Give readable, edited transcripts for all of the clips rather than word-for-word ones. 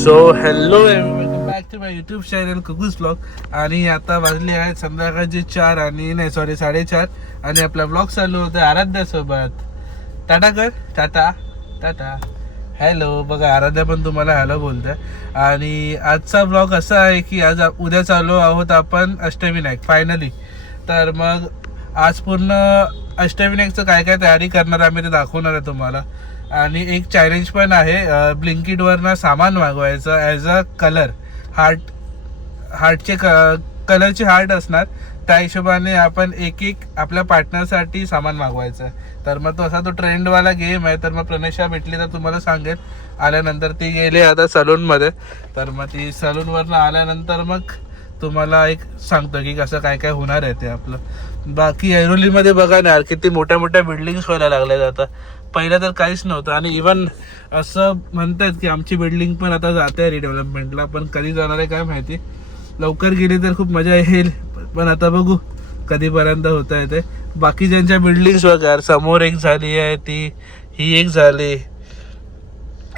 So hello welcome back to my YouTube channel Kuku's blog. आणि आता वाजले आहेत संध्याकाळचे 4 आणि नाही सॉरी 4:30 आणि आपला ब्लॉग चालू होता आराध्यासोबत. टाटा कर, टाटा टाटा. हॅलो बघा, आराध्या पण तुम्हाला हॅलो बोलते. आणि आजचा ब्लॉग असा आहे की आज उद्या चालू आहोत आपण अष्टविनायक फायनली. तर मग आज पूर्ण अष्टविनायकचं काय काय तयारी करणार आम्ही ते दाखवणार आहे तुम्हाला. आणि एक चॅलेंज पण आहे, ब्लिंकिटवरनं सामान मागवायचं ॲज अ कलर हार्टचे कलरचे हार्ट असणार. त्या हिशोबाने आपण एक आपल्या पार्टनरसाठी सामान मागवायचं. तर मग तो असा तो ट्रेंडवाला गेम आहे. तर मग प्रणेशा भेटली तर तुम्हाला सांगेल आल्यानंतर. ती गेले आता सलूनमध्ये. तर मग ती सलूनवरनं आल्यानंतर मग तुम्हाला एक सांगतो की कसं काय काय होणार आहे ते आपलं. बाकी ऐरोलीमध्ये बघा ना किती मोठ्या मोठ्या बिल्डिंग्स व्हायला लागल्यात आता. पहिलं तर काहीच नव्हतं. आणि इवन असं म्हणतात की आमची बिल्डिंग पण आता जाते आहे रिडेव्हलपमेंटला. पण कधी जाणार आहे काय माहिती. लवकर गेली तर खूप मजा येईल, पण आता बघू कधीपर्यंत होत आहे ते. बाकी ज्यांच्या बिल्डिंग्स वगैरे समोर एक झाली आहे ही एक झाली.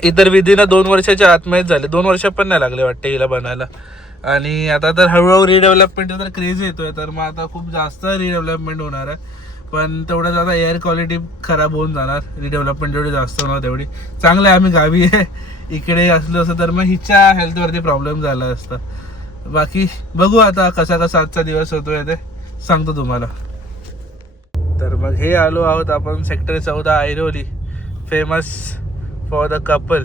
इतर विधीनं 2 वर्षाच्या आतमध्ये झाले. 2 वर्ष पण नाही लागले वाटते हिला बनायला. आणि आता तर हळूहळू रिडेव्हलपमेंटचा तर क्रेज येतोय. तर मग आता खूप जास्त रिडेव्हलपमेंट होणार आहे. पण तेवढं आता एअर क्वालिटी खराब होऊन जाणार. रिडेव्हलपमेंट जेवढी जास्त होणार तेवढी चांगलं आहे. आम्ही गावी आहे, इकडे असलो असं तर मग हिच्या हेल्थवरती प्रॉब्लेम झाला असता. बाकी बघू आता कसा आजचा दिवस होतोय ते सांगतो तुम्हाला. तर मग हे आलो आहोत आपण sector 14 Airoli, famous for the couple.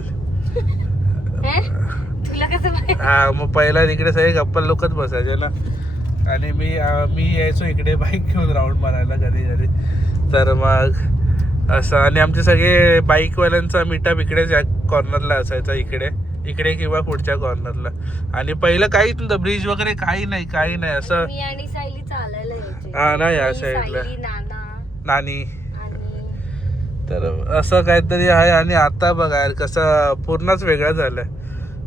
हा, मग पहिला तिकडे सगळे कपल लोकच बसायचे ना. आणि मी यायचो इकडे बाईक घेऊन राऊंड मारायला कधी. तर मग असं. आणि आमचे सगळे बाईकवाल्यांचा मीटअप इकडेच या कॉर्नरला असायचा, इकडे किंवा पुढच्या कॉर्नरला. आणि पहिलं काहीच नव्हतं, ब्रिज वगैरे काही नाही असं. हा ना, या साईडला नानी. तर असं काहीतरी आहे. आणि आता बघा यार कसं पूर्णच वेगळं झालंय.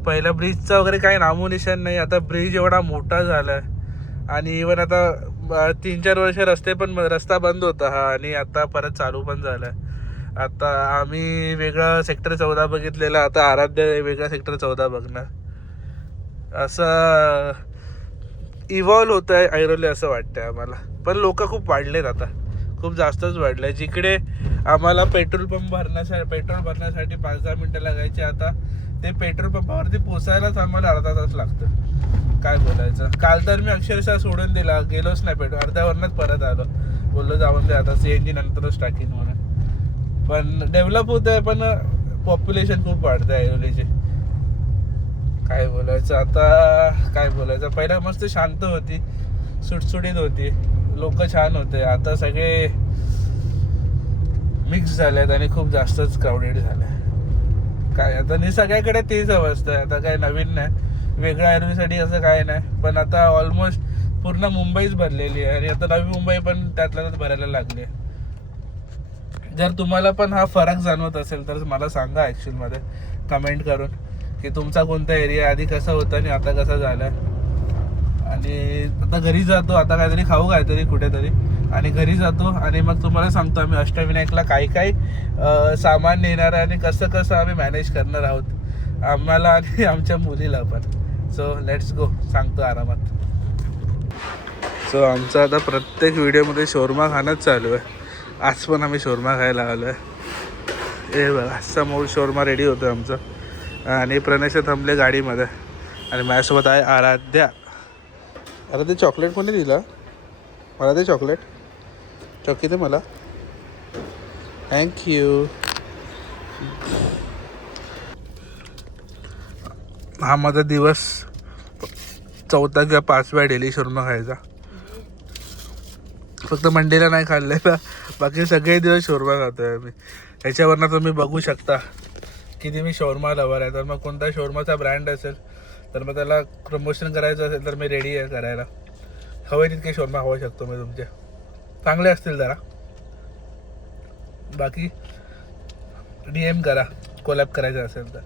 पहिलं ब्रिजचं वगैरे काही नामोनिशान नाही. आता ब्रिज एवढा मोठा झालाय. आणि इवन आता 3-4 वर्ष रस्ता बंद होता हा. आणि आता परत चालू पण झालाय. आता आम्ही वेगळं सेक्टर 14 बघितलेलं, आता आराध्य वेगळा सेक्टर 14 बघणार. असं इव्हॉल्व होत आहे ऐरोली असं वाटतंय आम्हाला. पण लोक खूप वाढलेत आता, खूप जास्तच वाढले. जिकडे आम्हाला पेट्रोल भरण्यासाठी 5-10 मिनटं लागायचे, आता ते पेट्रोल पंपावरती पोचायलाच आम्हाला अर्धा तास लागतं. काय बोलायचं. काल तर मी अक्षरशः सोडून दिला, गेलोच नाही. अर्ध्यावरनंच परत आलो. बोललो जाऊन दे आता, CNG नंतरच टाकीन म्हणून. पण डेव्हलप होत आहे, पण पॉप्युलेशन खूप वाढतं आहे ऐरोलीची. काय बोलायचं आता, काय बोलायचं. पहिला मस्त शांत होती, सुटसुटीत होती, लोक छान होते. आता सगळे मिक्स झालेत आणि खूप जास्तच क्राऊडेड झाले. काय आता सगळ्याकडे तीच अवस्था आहे. आता काय नवीन नाही, वेगळ्या ऐरोलीसाठी असं काय नाही. पण आता ऑलमोस्ट पूर्ण मुंबईच भरलेली आहे. आणि आता नवी मुंबई पण त्यातल्याच भरायला लागली आहे. जर तुम्हाला पण हा फरक जाणवत असेल तर मला सांगा ॲक्च्युअलमध्ये कमेंट करून की तुमचा कोणता एरिया आधी कसा होता आणि आता कसा झाला आहे. आणि आता घरी जातो, आता काहीतरी कुठेतरी, आणि घरी जातो. आणि मग तुम्हाला सांगतो आम्ही अष्टविनायकला काय सामान नेणार आहे आणि कसं आम्ही मॅनेज करणार आहोत, आम्हाला आणि आमच्या मुलीला पण. सो लेट्स गो, सांगतो आरामात. सो आमचा आता प्रत्येक व्हिडिओमध्ये शोरमा खाणंच चालू आहे. आज पण आम्ही शोरमा खायला आलो आहे. हे बघा समोर शोरमा रेडी होतो आमचा. आणि प्रणेश थांबले गाडीमध्ये. आणि माझ्यासोबत आहे आराध्या. ते चॉकलेट कोणी दिलं मला? ते चॉकी दे मला, थँक्यू. हा माझा दिवस 4था किंवा 5व्या डेली शोरमा खायचा. फक्त मंडेला नाही खाल्लेला, बाकी सगळे दिवस शोरमा खातोय मी. ह्याच्यावरनं तुम्ही बघू शकता किती मी शोरमा लवर आहे. तर मग कोणता शोरमाचा ब्रँड असेल तर मग त्याला प्रमोशन करायचं असेल तर मी रेडी आहे करायला. हवे तितके शोरमा खाऊ शकतो मी तुमचे, चांगले असतील जरा. बाकी DM करा कोलॅब करायचं असेल तर.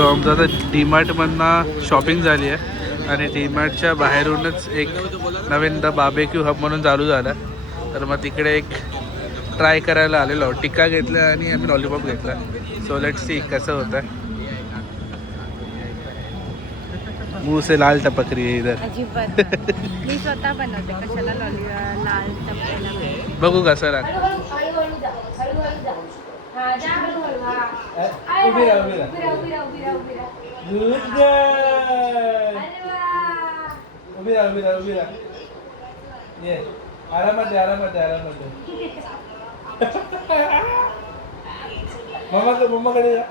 सो आमचं आता डीमार्टमधनं शॉपिंग झाली आहे आणि डीमार्टच्या बाहेरूनच एक नवीन द बार्बेक्यू हब म्हणून चालू झाला. तर मग तिकडे एक ट्राय करायला आलेलो. टिक्का घेतला आणि आम्ही लॉलीपॉप घेतला. सो लेट्स सी कसं होतं. मुंह से लाल टपक रही है इधर. अजिबात मी स्वतः बनवते, कशाला लाल टपकायला. बघू कसं लागतं. आरामात मम्माकडे जा.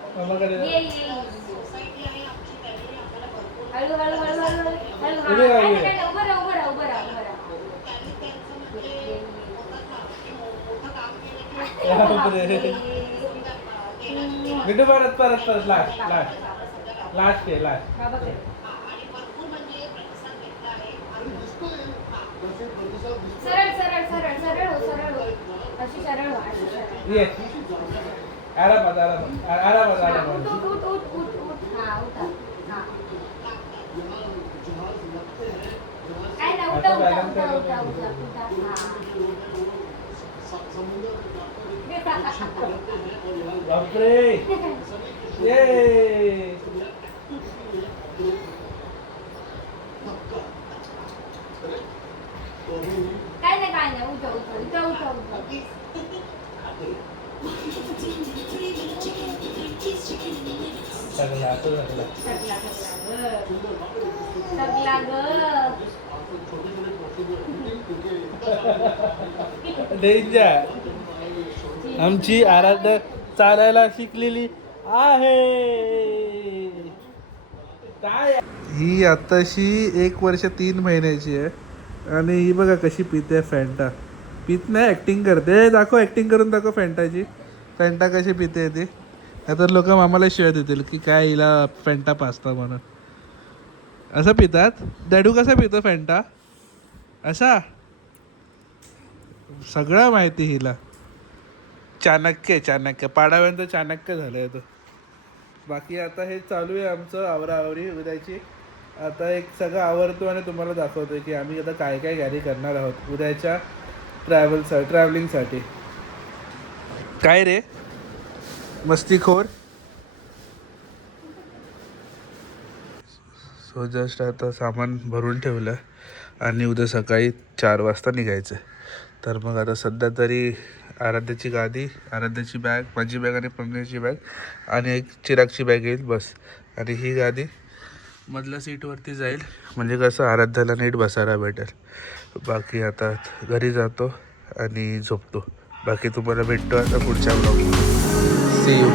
मिठू परत लास्ट के ये आरामात. बापरे ये काय नाही उठा. डेंजर. आमची आराध्य चालायला शिकलेली आहे. काय ही आताशी 1 वर्ष 3 महिन्याची आहे आणि ही बघा कशी पिते फॅन्टा. पित नाही, ॲक्टिंग करते. दाखव, ॲक्टिंग करून दाखव फॅन्टाची. फॅन्टा कशी पिते ती. नाहीतर लोक आम्हाला शिवाय देतील की काय हिला फॅन्टा पाजता म्हणून. असं पितात. डॅडू कसा पितो फॅन्टा? असा. सगळं माहिती हिला. चाणक्य पाडाव्यानंतर चाणक्य झालंय तो. बाकी आता हे चालू आहे आमचं आवराआवरी उद्याची. आता एक सगळं आवरतो आणि तुम्हाला दाखवतो की आम्ही आता काय काय कॅरी करणार आहोत उद्याच्या ट्रॅव्हलिंगसाठी. काय रे मस्तीखोर. सो जस्ट आता सामान भरून ठेवलं आणि उद्या सकाळी 4 वाजता निघायचं. तर मग आता सध्या तरी आराध्याची गादी, आराध्याची बॅग, माझी बॅग आणि पम्मीची बॅग आणि एक चिरागची बॅग येईल बस. आणि ही गादी मधल्या सीटवरती जाईल म्हणजे कसं आराध्याला नीट बसायला भेटेल. बाकी आता घरी जातो आणि झोपतो. बाकी तुम्हाला भेटतो आता पुढच्या ब्लॉगमध्ये. See you.